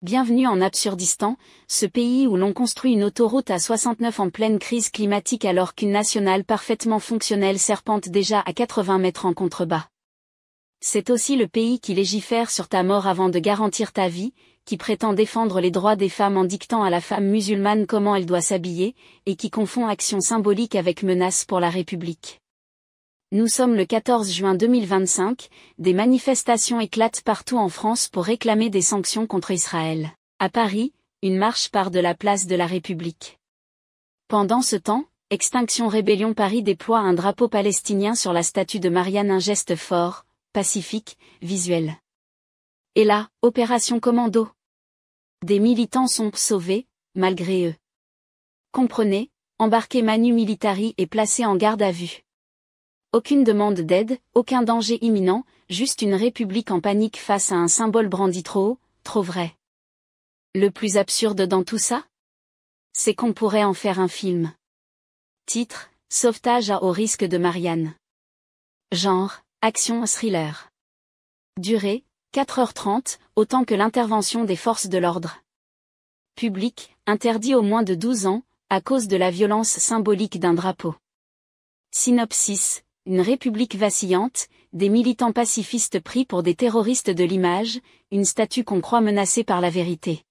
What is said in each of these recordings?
Bienvenue en Absurdistan, ce pays où l'on construit une autoroute à 69 en pleine crise climatique alors qu'une nationale parfaitement fonctionnelle serpente déjà à 80 mètres en contrebas. C'est aussi le pays qui légifère sur ta mort avant de garantir ta vie, qui prétend défendre les droits des femmes en dictant à la femme musulmane comment elle doit s'habiller, et qui confond action symbolique avec menace pour la République. Nous sommes le 14 juin 2025, des manifestations éclatent partout en France pour réclamer des sanctions contre Israël. À Paris, une marche part de la place de la République. Pendant ce temps, Extinction Rébellion Paris déploie un drapeau palestinien sur la statue de Marianne, un geste fort, pacifique, visuel. Et là, opération commando. Des militants sont sauvés, malgré eux. Comprenez, embarqué Manu Militari est placé en garde à vue. Aucune demande d'aide, aucun danger imminent, juste une république en panique face à un symbole brandi trop haut, trop vrai. Le plus absurde dans tout ça? C'est qu'on pourrait en faire un film. Titre, Sauvetage à haut risque de Marianne. Genre, action thriller. Durée, 4h30, autant que l'intervention des forces de l'ordre. Public, interdit aux moins de 12 ans, à cause de la violence symbolique d'un drapeau. Synopsis. Une république vacillante, des militants pacifistes pris pour des terroristes de l'image, une statue qu'on croit menacée par la vérité.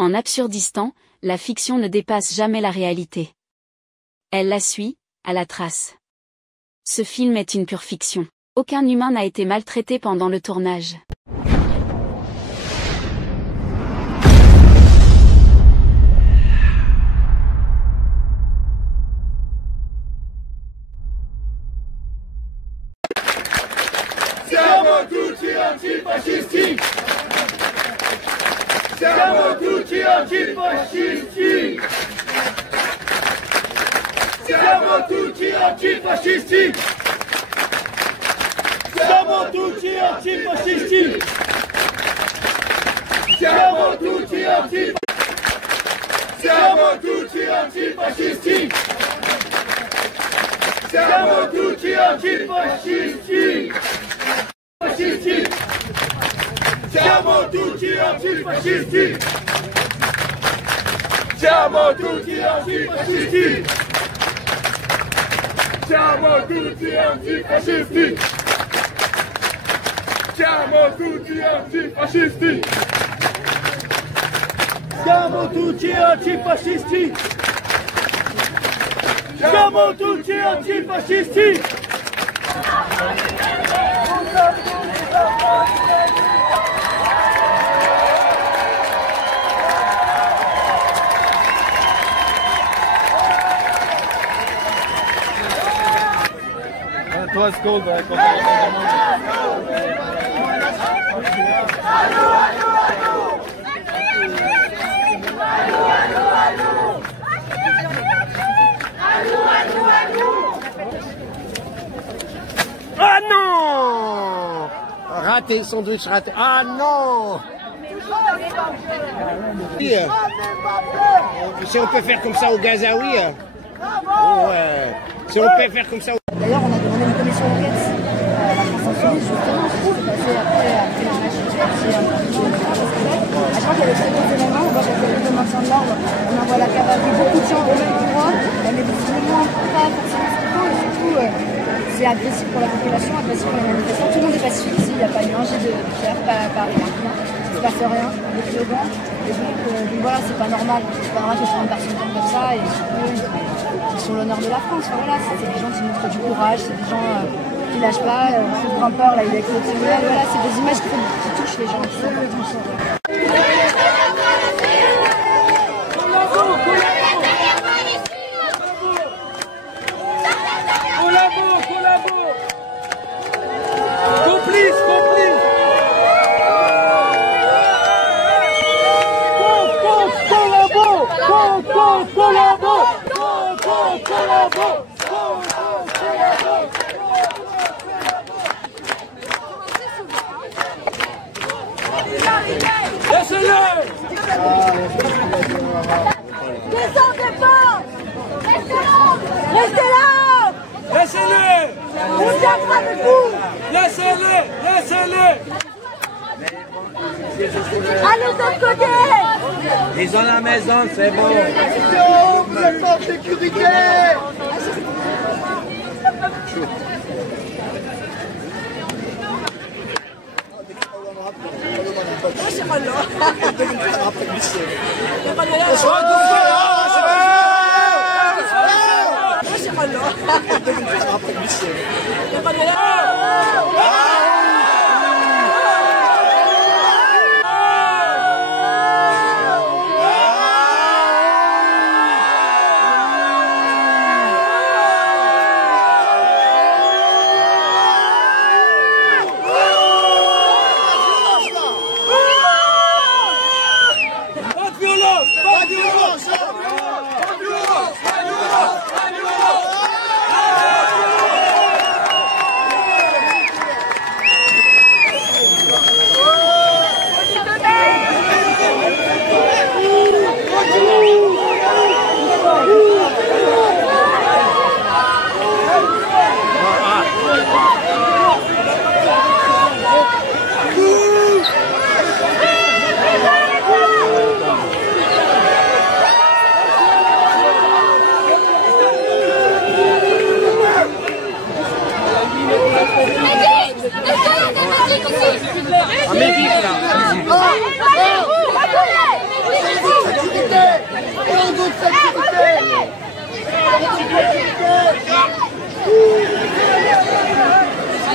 En Absurdistan, la fiction ne dépasse jamais la réalité. Elle la suit, à la trace. Ce film est une pure fiction. Aucun humain n'a été maltraité pendant le tournage. Siamo tutti antifascisti! Siamo tutti antifascisti! Siamo tutti antifascisti! Siamo tutti antifascisti! Siamo tutti antifascisti! Siamo tutti antifascisti! Siamo tutti antifascisti! Siamo tutti antifascisti! Siamo tutti antifascisti! Siamo tutti antifascisti! Siamo tutti antifascisti! Siamo tutti antifascisti! Siamo tutti antifascisti! Toi, Skold, Ah non! Raté, sandwich raté. Ah non! Si on peut faire comme ça au Gazaoui. Ouais. Si on peut faire comme ça au... D'ailleurs, on a demandé une commission d'enquête à la France Insoumise, justement, c'est passé après la marche à chaque fois qu'il y avait très gros événements, on voit qu'il y a des maintien de l'ordre, on envoie la cavalerie, beaucoup de gens au même endroit, mais des événements pas forcément fréquents, et surtout, c'est agressif pour la population, agressif pour les manifestants. Tout le monde est pacifique ici, il n'y a pas eu un jet de pierre, pas les marquements, il ne se passe rien, des slogans, et donc voilà, c'est pas normal que ce soit une personne comme ça, et ils sont l'honneur de la France. Enfin, voilà, c'est des gens qui montrent du courage, c'est des gens qui lâchent pas. Ce grimpeur là, il est avec le tunnel. Voilà, c'est des images qui touchent les gens. Descendez pas! Restez là! Laissez-les! On viendra avec vous! Laissez-les! Laissez-les! Allez de l'autre côté. Ils ont la maison, c'est bon. Vous êtes en sécurité.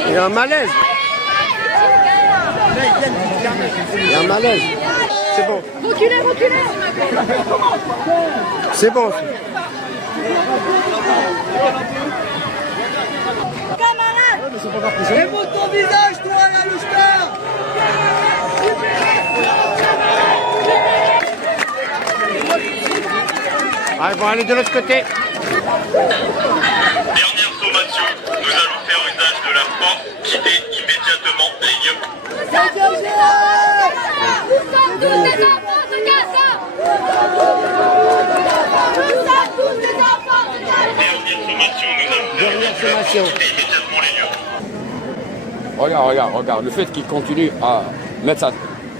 Il y a un malaise. Il y a un malaise. C'est bon. Reculez, reculez. C'est bon. Camarade, remonte ton visage, toi, là, le star. Ah, ils vont aller de l'autre côté. Dernière sommation, nous allons faire usage de la force, quitter immédiatement les lieux. Nous sommes tous des enfants de Gaza. Nous sommes tous des enfants de Gaza. Dernière sommation, nous allons faire Dernière usage de la force, sommation. quitter immédiatement les lieux. Regarde. Le fait qu'il continue à mettre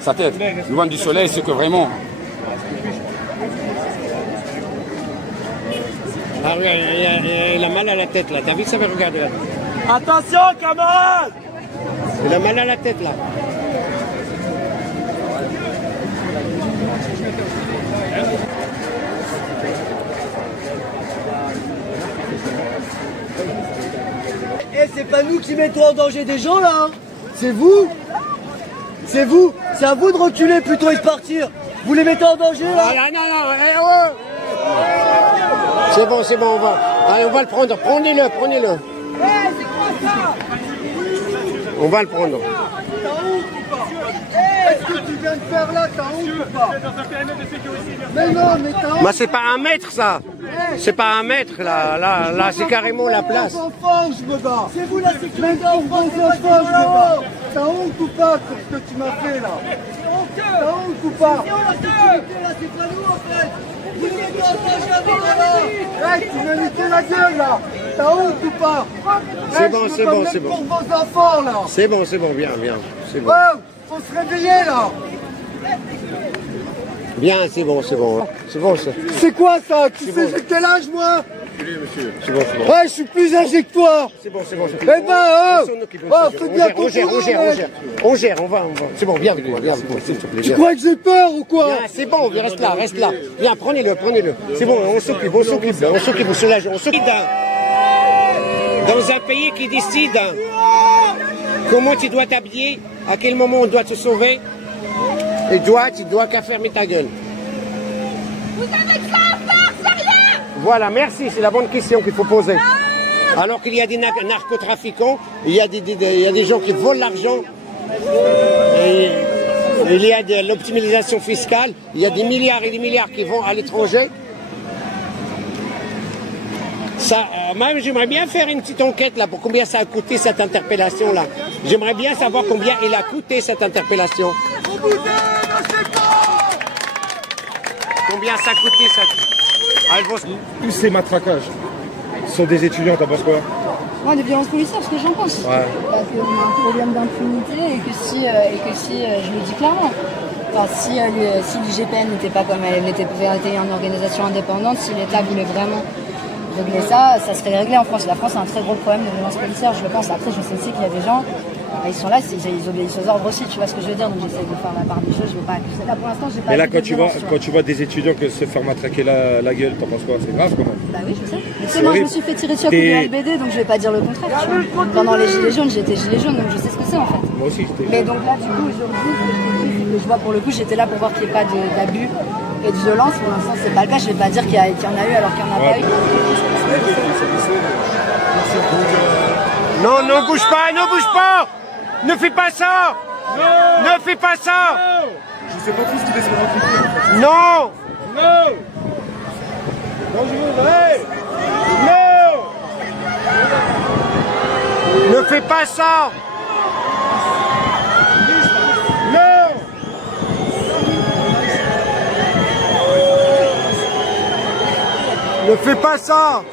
sa tête loin du soleil, c'est que vraiment... Ah oui, il a mal à la tête là. T'as vu ça? Va regarder là. Attention, camarades! Il a mal à la tête là. Eh, c'est pas nous qui mettons en danger des gens là, hein. C'est vous. C'est vous. C'est à vous de reculer plutôt et de partir. Vous les mettez en danger là. Ah là, non, c'est bon, on va. Allez, on va le prendre. Prenez-le. On va le prendre. Qu'est-ce que tu viens de faire là? T'as honte ou pas? Mais non, mais t'as honte. Mais c'est pas un mètre ça. C'est pas un mètre là. Là, c'est carrément la place. Enfants, je me bats. C'est vous la sécurité. Même pour vos enfants, je me bats. T'as honte ou pas pour ce que tu m'as fait là? T'as honte ou pas? La sécurité là, c'est pas nous en fait. Vous êtes en danger avec là. Hey, tu m'as niqué la gueule là. T'as honte ou pas? C'est Hey, bon, je c'est me bon, bats c'est même bon. pour vos enfants là. C'est bon, bien. C'est bon. Oh, faut se réveiller là. Bien, c'est bon. C'est bon, ça. C'est quoi ça? Tu sais bon. j'ai quel âge moi? C'est bon. Ouais, je suis plus âgé que toi. C'est bon. Eh ben, oh, fais bien ton boulot, mec. On gère, on va. C'est bon, viens avec moi, s'il te plaît. Tu crois que j'ai peur ou quoi? Viens, c'est bon, reste là. Viens, prenez-le. C'est bon, on s'occupe, on soulage, on s'occupe. Dans un pays qui décide comment tu dois t'habiller, à quel moment on doit te sauver, tu dois qu'à fermer ta gueule. Vous avez que ça à faire, sérieux? Voilà, merci, c'est la bonne question qu'il faut poser. Alors qu'il y a des narcotrafiquants, il y a des gens qui volent l'argent, il y a de l'optimisation fiscale, il y a des milliards et des milliards qui vont à l'étranger. Même j'aimerais bien faire une petite enquête là pour combien ça a coûté cette interpellation là. J'aimerais bien savoir combien il a coûté cette interpellation. Combien ça a coûté ça? Tous ces matraquages sont des étudiants, t'as pensé quoi? Moi, des violences policières, ce que j'en pense. Ouais. Parce qu'on a un problème d'impunité et que si je le dis clairement. Enfin, si l'IGPN n'était pas comme elle était une organisation indépendante, si l'État voulait vraiment régler ça, ça serait réglé en France. La France a un très gros problème de violence policière, je le pense. Après, je sais aussi qu'il y a des gens, ils sont là, ils obéissent aux ordres aussi, tu vois ce que je veux dire. Donc j'essaie de faire la part des choses, je ne veux pas accuser. Là, pour l'instant, j'ai pas. Mais là, quand tu vois des étudiants se faire matraquer la gueule, t'en penses quoi? C'est grave quand même. Bah oui, je sais. Mais tu sais, moi, je me suis fait tirer dessus à coup de LBD, donc je vais pas dire le contraire. Tu vois. Pendant les Gilets jaunes, j'étais Gilet jaune, donc je sais ce que c'est en fait. Moi aussi, Mais donc là, du coup, aujourd'hui, ce que je te dis, c'est que je vois pour le coup, j'étais là pour voir qu'il n'y ait pas d'abus et de violence. Pour l'instant, c'est pas le cas. Je vais pas dire qu'il y en a eu alors qu'il n'y en a pas eu. Non, ne bouge pas, ne bouge pas! Ne fais pas ça! Non. Ne fais pas ça! Non. Je sais pas trop ce qu'il est sur la Non! Non! Non, je voudrais! Non! Ne fais pas ça! Non! Ne fais pas ça!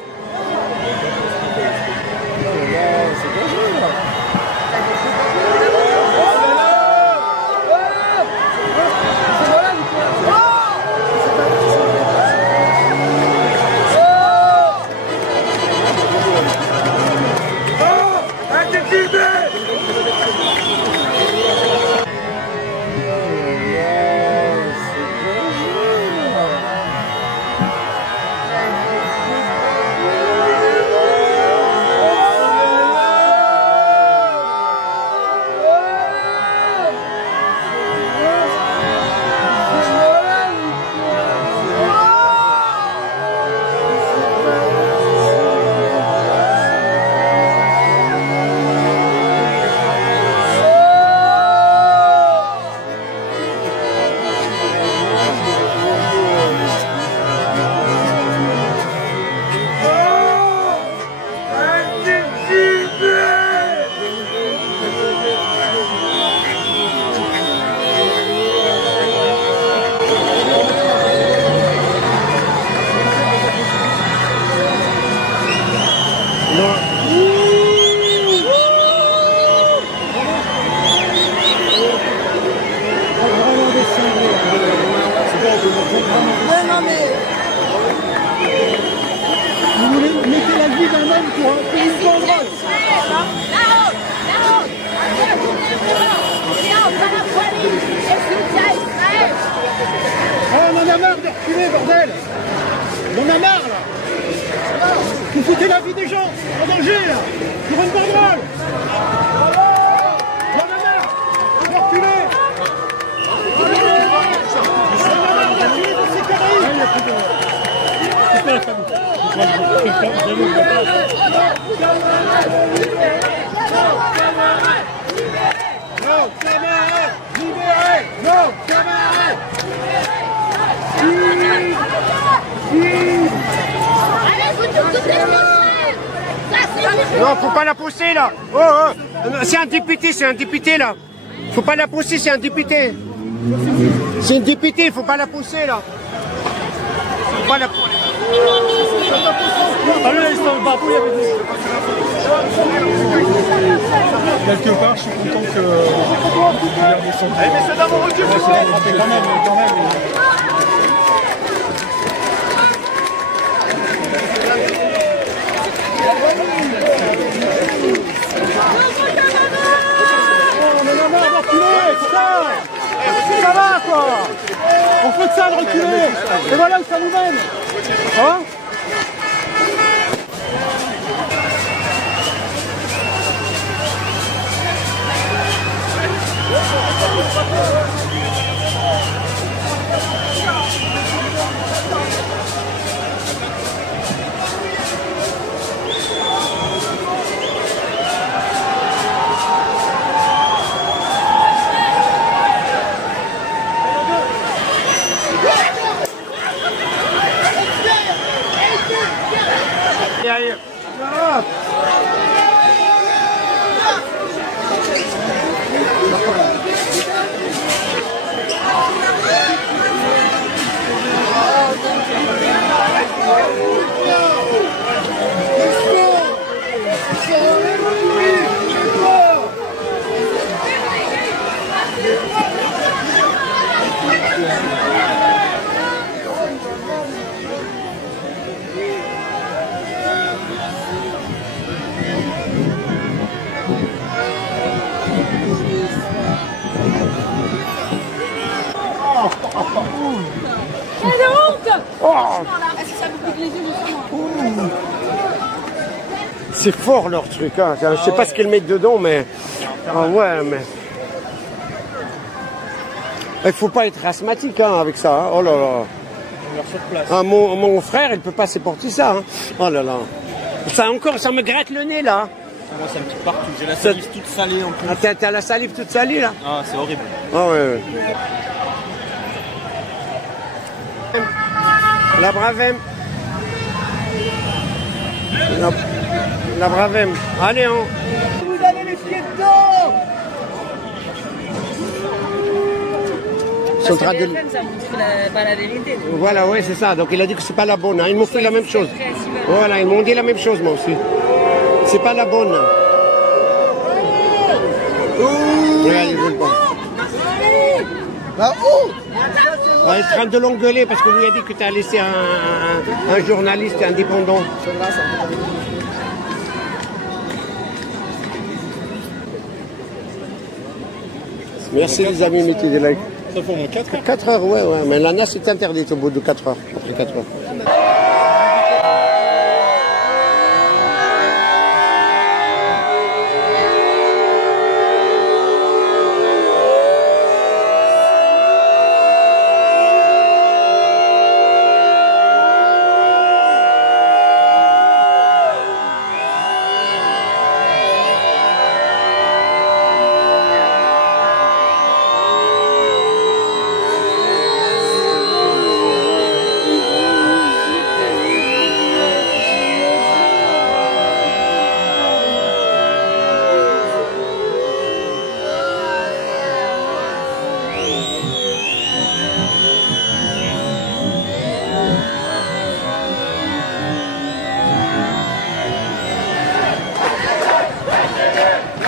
On en a marre de reculer, bordel! On en a marre, là! Vous foutez la vie des gens en danger, là! Pour une banderole! On en a marre de reculer! On en a marre de reculer dans ces conneries! Non, camarades! Libérez! Non, camarades! Non, faut pas la pousser là. Oh, oh. C'est un député là. Faut pas la pousser, c'est un député. C'est une députée, faut pas la pousser là. Faut pas la pousser. Quelque part, je suis content que vous ayez redescendu. Eh, mais c'est d'avoir recul, quand même. Ça va quoi! On fait de ça de reculer! Et voilà où ça nous mène! Hein? C'est fort leur truc, hein. Je sais pas ce qu'ils mettent dedans, mais... Ah ouais, mais... Il faut pas être asthmatique hein, avec ça. Hein. Oh là là. Ah, mon frère, il peut pas supporter ça. Hein. Oh là là. Ça encore, ça me gratte le nez là. Moi, ça me pique partout. J'ai la salive toute salée en plus. Ah, t'as la salive toute salée là? Ah, c'est horrible. Ah ouais. La Bravem. La Bravem. Allez, on. Vous avez les pieds dedans. Parce que BFM, ça montre pas la vérité. Voilà, ouais, c'est ça. Donc il a dit que c'est pas la bonne. Hein. Ils m'ont fait la même chose. Voilà, ils m'ont dit la même chose moi aussi. C'est pas la bonne. Regarde, ils veulent pas. Il est en train de l'engueuler parce que lui a dit que tu as laissé un journaliste indépendant. Merci les amis, mettez des likes. Ça fait au moins 4 heures. 4 heures, ouais, ouais. Mais la NAS est interdite au bout de 4 heures. Après 4 heures.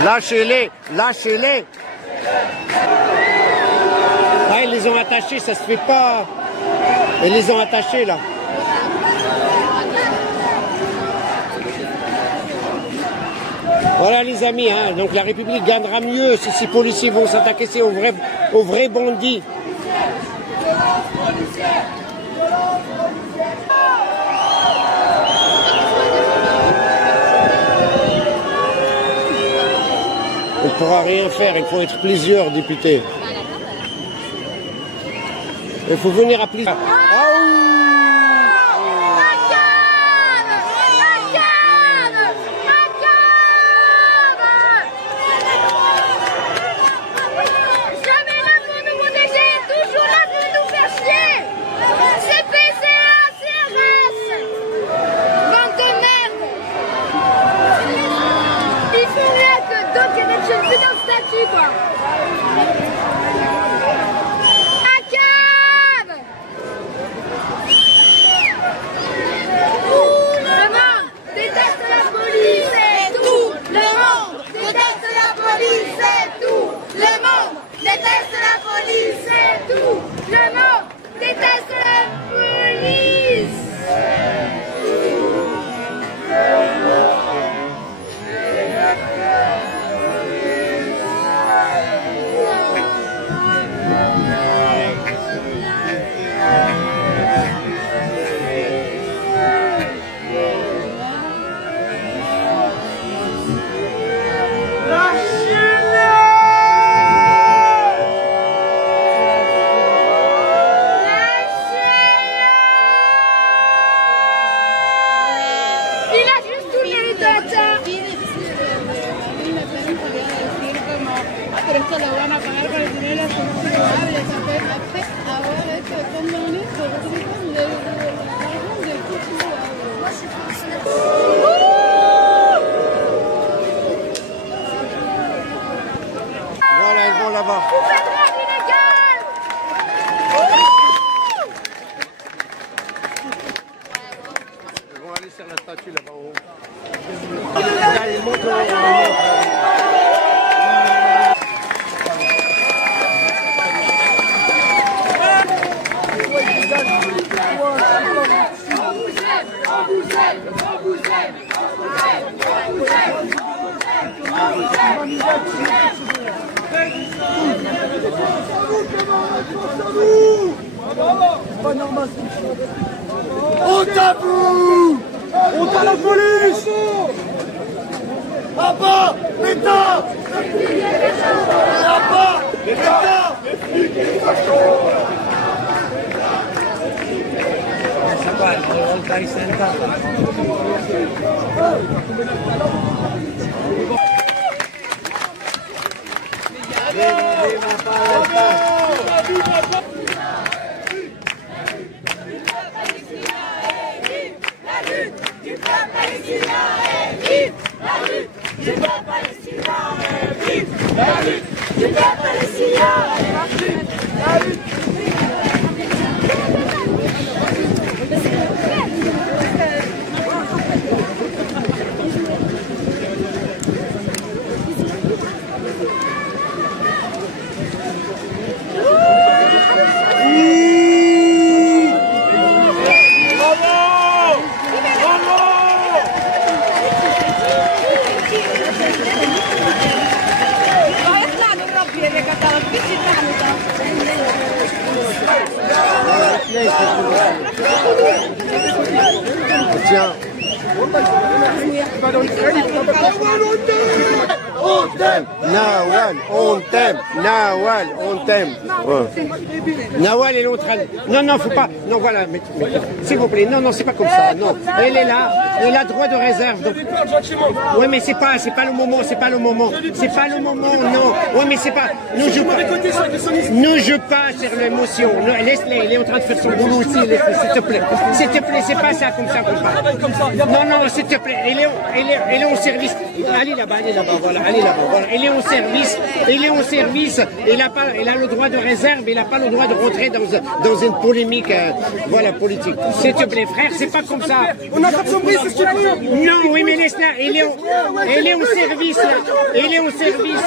Lâchez-les, lâchez-les. Ah, ils les ont attachés, ça se fait pas. Ils les ont attachés là. Voilà les amis, hein. Donc la République gagnera mieux si ces policiers vont s'attaquer aux vrais bandits. On ne pourra rien faire, il faut être plusieurs députés. Il faut venir à plusieurs. Voilà, ils vont là-bas. Vous faites rien d'illégal. Ils vont aller sur la statue là-bas en haut. On vous aime. C'est pas normal. Honte à vous! Honte à la police! Là-bas, l'État! Là-bas, l'État! Tiens. On t'aime! Nawal, on t'aime. Nawal, on t'aime. Nawal est l'autre. Non, non, faut pas. Non, voilà. S'il vous plaît. Non, non, c'est pas comme ça. Non. Elle est là. Elle a droit de réserve. Donc... Oui, mais c'est pas le moment. C'est pas le moment. C'est pas le moment. Non. Oui, mais c'est pas. Ne joue pas. Ne joue pas sur l'émotion. Laisse-les. Il est en train de faire son boulot aussi. S'il te plaît. S'il te plaît, c'est pas ça comme ça qu'on parle. Non, non, s'il te plaît. Elle est en service. Allez là-bas, voilà. Allez là-bas, voilà. Elle est en service. Elle est en service. Elle a le droit de réserve. Elle n'a pas le droit de rentrer dans une polémique, voilà, politique. S'il te plaît, frère, c'est pas comme ça. On a pas compris, c'est ce qu'il veut. Non, oui, mais laisse-la. Elle est en service, là. Elle est en service.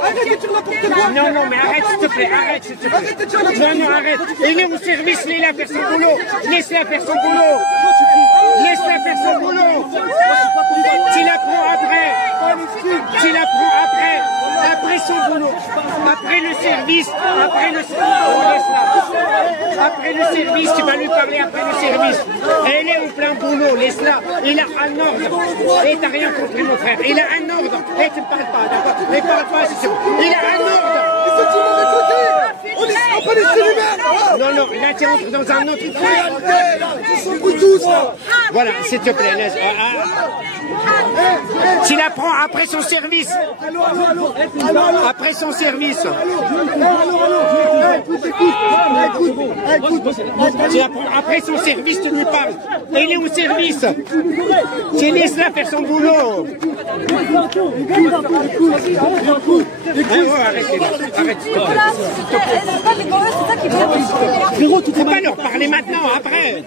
Arrête de dire n'importe quoi. Non, non, mais arrête, s'il te plaît. Arrête, s'il te plaît. Non, non, arrête. Elle est au service. Laisse-la faire son boulot. Laisse-la faire son boulot. Laisse-la faire son boulot. Tu la prends après. Tu la prends après. Après son boulot. Après le service. Après le laisse-la. Après le service, tu vas lui parler après le service. Elle est en plein boulot. Laisse-la. Il a un ordre. Et t'as rien compris, mon frère. Il a un ordre. Et tu ne parles pas, d'accord? Ne parle pas. Il a un ordre. On est pas les célibataires. Non, non, là tu entres dans un autre truc. Ils sont vous tous là. Voilà, s'il te plaît, laisse. Tu la prends après son service. Après son service. Tu la prends après son service, tu lui parles. Elle est au service. Tu laisses-la faire son boulot. Arrête, s'il te plaît. Frérot, tu peux pas leur parler maintenant, après.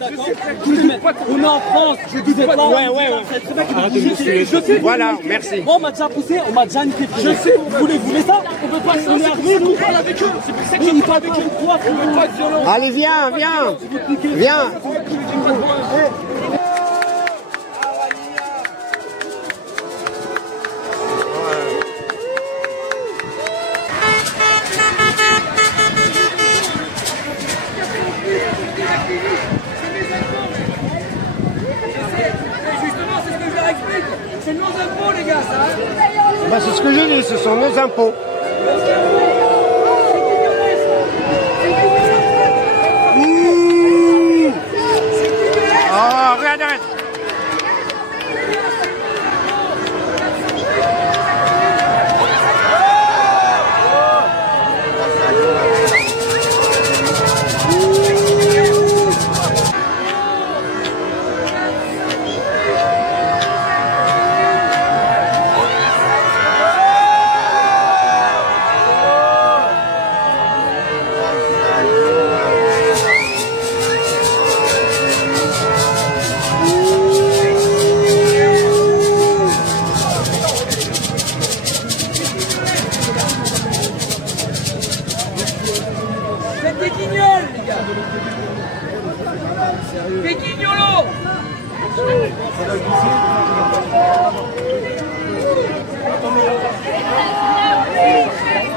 On est en France, je disais pas. Ouais. Voilà, merci. Moi, on m'a déjà poussé, on m'a déjà niqué. Je sais, vous voulez ça? On veut pas on est armés, nous. On parle avec eux. C'est pour ça que je parle avec eux. On veut pas de violence. Allez, viens. Viens. C'est nos impôts, les gars, ça. Bah, c'est ce que je dis, ce sont nos impôts. Oh, regarde. Faites des guignols, les gars. Des guignolos.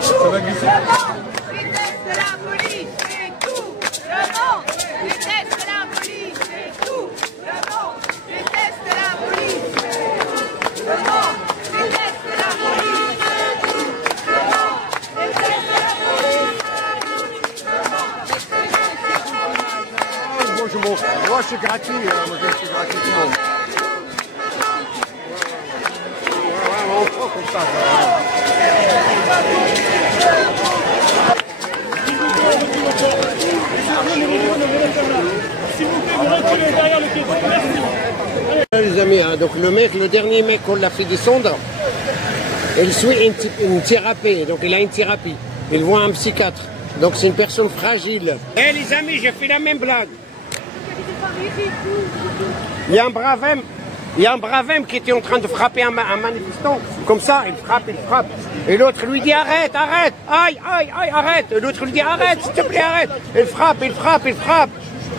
Ça va glisser. Vitesse de la police. moi je suis gratuit, moi je suis gratuit tout le monde. Ouais, on prend comme ça. S'il vous plaît, vous reculez derrière le piéton. Merci. Les amis, hein, donc le dernier mec qu'on l'a fait descendre, il suit une thérapie, donc il a une thérapie. Il voit un psychiatre, donc c'est une personne fragile. Eh les amis, j'ai fait la même blague. Il y a un brave homme qui était en train de frapper un manifestant, comme ça, il frappe. Et l'autre lui dit arrête, aïe, arrête. L'autre lui dit arrête, s'il te plaît, arrête. Il frappe.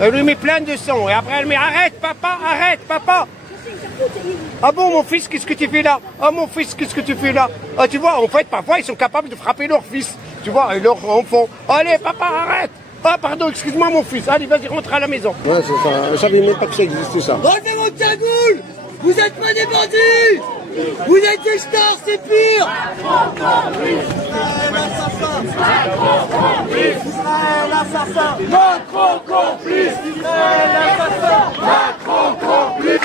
Elle lui met plein de sang. Et après elle met arrête papa. Ah bon mon fils, qu'est-ce que tu fais là? Ah mon fils, qu'est-ce que tu fais là? Ah tu vois, en fait parfois ils sont capables de frapper leur fils, tu vois, et leur enfant. Allez papa, arrête. Ah pardon, excuse-moi mon fils, allez vas-y rentre à la maison. Ouais c'est ça, je savais même pas que ça existait ça. Enlevez vos cagoules! Vous êtes pas des bandits! Vous êtes des stars, c'est pire! Macron complice! Macron complice!